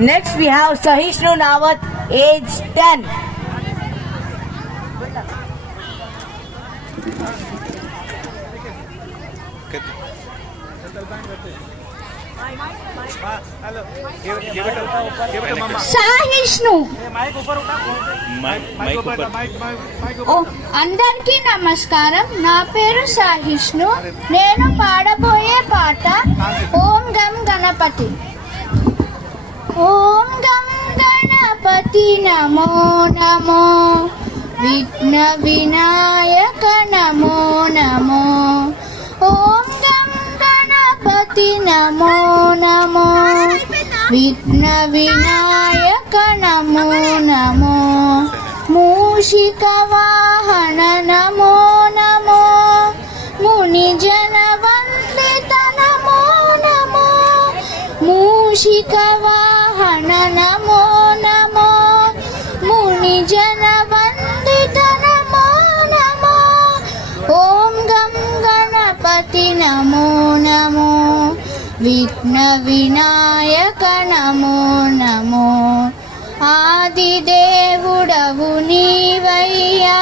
Next we have Sahishnu Nawat, age 10. సాహిష్ణు. అందరికీ నమస్కారం. నా పేరు సాహిష్ణు. నేను పాడబోయే పాట ఓం గం గణపతి. ఓం గం గణపతి నమో నమో, విఘ్న వినాయక నమో నమో. ఓం గం గణపతి నమో నమో, విఘ్న వినాయక నమో నమో. మూషిక వాహన నమో నమో, ముని జన వందిత నమో నమో. మూషిక వాహన నమో నమో, ముని జన వందిత నమో నమో. ఓం గం గణపతి నమో నమో, విఘ్న వినాయక నమో నమో. ఆదిదేవుడవు నీవయ్యా,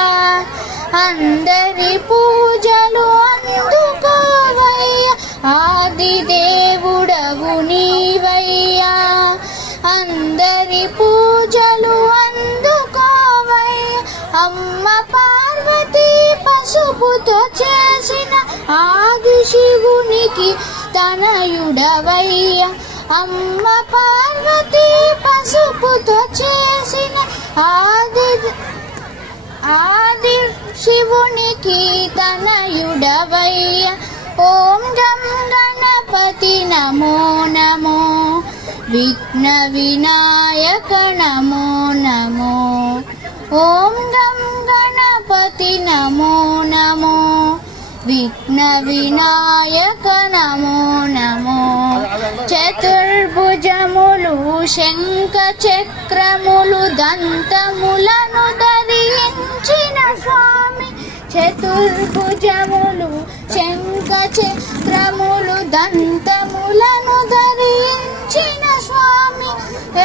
అందరి పూజలు అందుకోవయ్యా. ఆదిదేవుడవు నీవయ్యా, అందరి పూజలు అందుకోవయ్యా. అమ్మ పార్వతీ పసుపుతో చేసిన ఆది శివునికి తనయుడవయ్యా. అమ్మ పార్వతీ పసుపుతో చేసిన ఆది శివునికి తనయుడవయ్యా. ఓం గం గణపతి నమో నమో, విఘ్న వినాయక నమో నమో. ఓం గం గణపతి నమో నమో, విఘ్న వినాయక నమో నమో. చతుర్భుజములు శంఖ చక్రములు దంతములను ధరించిన స్వామి. చతుర్భుజములు శంఖ చక్రములు దంతములను ధరించిన స్వామి.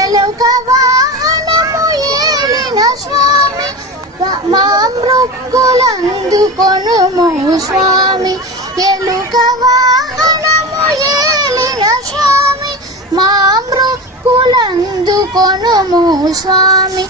ఎలుక వాహనము ఏలిన స్వామి, మా మృక్కులందుకొనుము స్వామి. ఎలుక వాహనము ఏలిన స్వామి, మా మృక్కులందుకొనుము స్వామి.